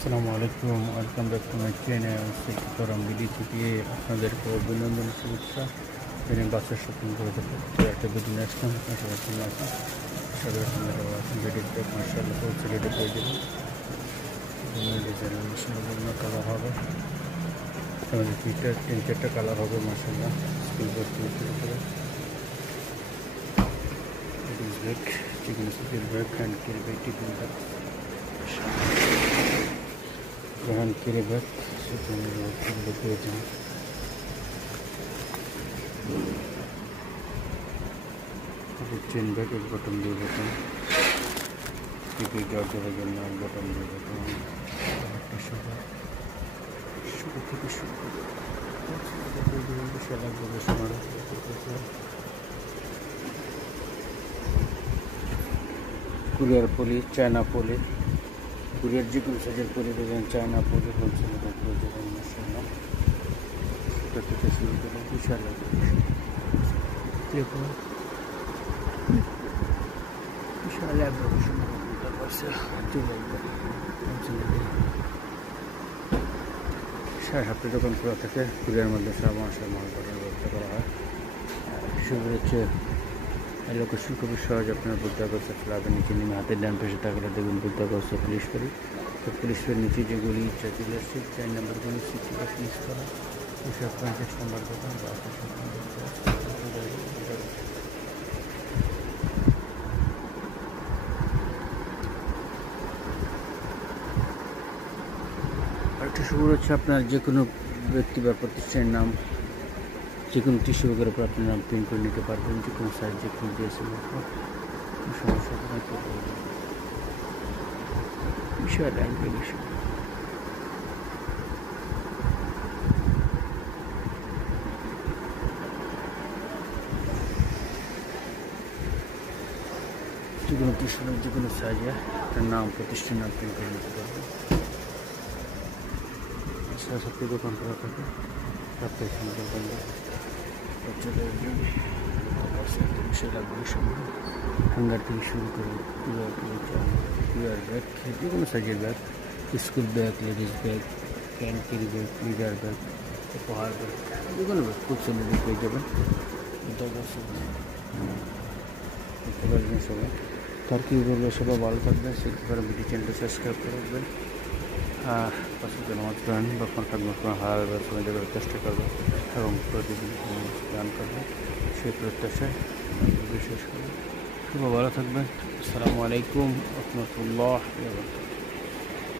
আসসালামু আলাইকুম, welcome back to my channel সিকিতরম বিডি থেকে আপনাদেরকে অভিনন্দন শুভেচ্ছা। তিনি বাচ্চার শপিং করে দেখতে একটা ভিডিও নিয়ে আসলাম। আপনার সবাই কেমন আছেন? সবাই আপনারা আছেন ভিডিওতে মার্শাল্লাহ হচ্ছে রেডি পেয়ে যাবেন। বিভিন্ন ডিজাইনের মার্শাল্লাহ বিভিন্ন কালার হবে। আমাদের ফিটার 3-4টা কালার হবে মার্শাল্লাহ। স্কুল ভর্তি করে bag, chicken school bag, hand carry bag, tiffin bag, hand carry bag সেগুলো পেয়েছেন। চেন ব্যাগ, এক বটন দিয়ে বটন, টিপি গার্ডের জন্য এক বটন দিয়ে বটন, শুরু থেকে শুরু করে কুরিয়ার পলি, চায়না পলি, কুরিয়ার যে কোনো সাইজের পলি দেবেন, চায়না পলি হোলসেল করে দেবেন মশলা থেকে শুরু করে বিশাল বিশাল সাড়ে সাতটা দোকান খোলা থাকে। কুরিয়ার মধ্যে সারা মাসের মাল পাঠানোর ব্যবস্থা করা হয়। শুরু হচ্ছে লোকেশন খুবই সহজ। আপনার বুদ্ধগঞ্জ ক্লাবের নিচে নেমে হাতের ডান পাশে তাকালে দেখবেন বুদ্ধগঞ্জ পুলিশ করি। তো পুলিশের নিচে যেগুলি চলে আসছে 4 নম্বরগুলি সিটিটা পুলিশ করা 250 নম্বর দোকান বা আরেকটা শুরু হচ্ছে আপনার যে কোনো ব্যক্তি বা প্রতিষ্ঠানের নাম, যে কোনো টিস্যু পেপারের উপর আপনার নাম প্রিন্ট করে নিতে পারবেন। যে কোনো সাইজ, যে কোনো ড্রেসের উপর সমস্যা বিষয় লাগবে বিষয়। যে কোনো টিস্যু, যে কোনো সাইজে আপনার নাম, প্রতিষ্ঠানের নাম প্রিন্ট করে নিতে পারবেন। সবটি দোকান করা থাকে সপ্তাহে সুন্দর বন্ধ বাচ্চাদের বিষয় লাগবে সময় হ্যাঙ্গার থেকে শুরু করে কুয়ার ব্যাগ, যে কোনো সাইজের bag, school bag, ladies bag, can carry bag, leader bag, উপহার ব্যাগ, যে কোনো ব্যাগ খুব সুন্দর পেয়ে যাবেন। দেখতে পারবেন সবাই। তার কি বলবো, সবাই ভালো থাকবেন। শিখতে ভিডিও চ্যানেলটা সাবস্ক্রাইব করে রাখবেন। পাশে নামাজ পড়েন বা কন্ট্যাক্ট হারাল সময় দেওয়ার চেষ্টা করবেন এবং প্রতিদিন দান করবেন, সেই প্রত্যাশায় বিশেষ করে সবাই ভালো থাকবেন। আসসালামু আলাইকুম রহমতুল্লাহ।